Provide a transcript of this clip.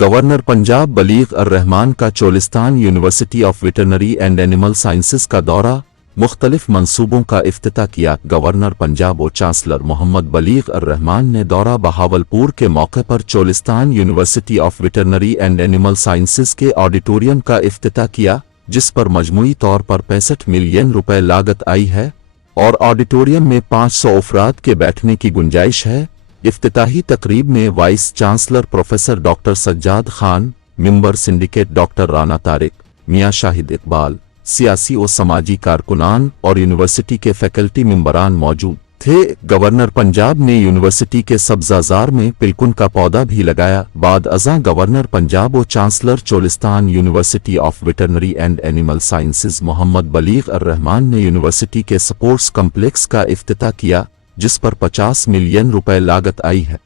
Governor Punjab بلیغ الرحمان کا Cholistan university of veterinary and animal sciences کا دورہ، مختلف منصوبوں کا افتتاح کیا۔ گورنر پنجاب و چانسلر محمد بلیغ الرحمان نے دورہ بہاولپور کے موقع پر Cholistan university of veterinary and animal sciences کے آڈیٹوریم کا افتتاح کیا، جس پر مجموعی طور پر 65 ملین روپے لاگت آئی ہے اور آڈیٹوریم میں 500 افراد کے بیٹھنے کی گنجائش ہے۔ افتتاحی تقریب میں vice chancellor professor doctor Sajjad Khan, member syndicate doctor Rana Tariq, Mian Shahid Iqbal, سیاسی و سماجی کارکنان اور یونیورسٹی کے فیکلٹی ممبران موجود تھے۔ گورنر پنجاب نے یونیورسٹی کے سبزہ میں پلکن کا پودا بھی لگایا۔ بعد ازاں گورنر پنجاب و chancellor Cholistan university of veterinary and animal sciences Muhammad Baligh ur Rehman نے یونیورسٹی کے سپورٹس کمپلیکس کا افتتاح کیا، جس پر 50 ملین روپے لاگت آئی ہے۔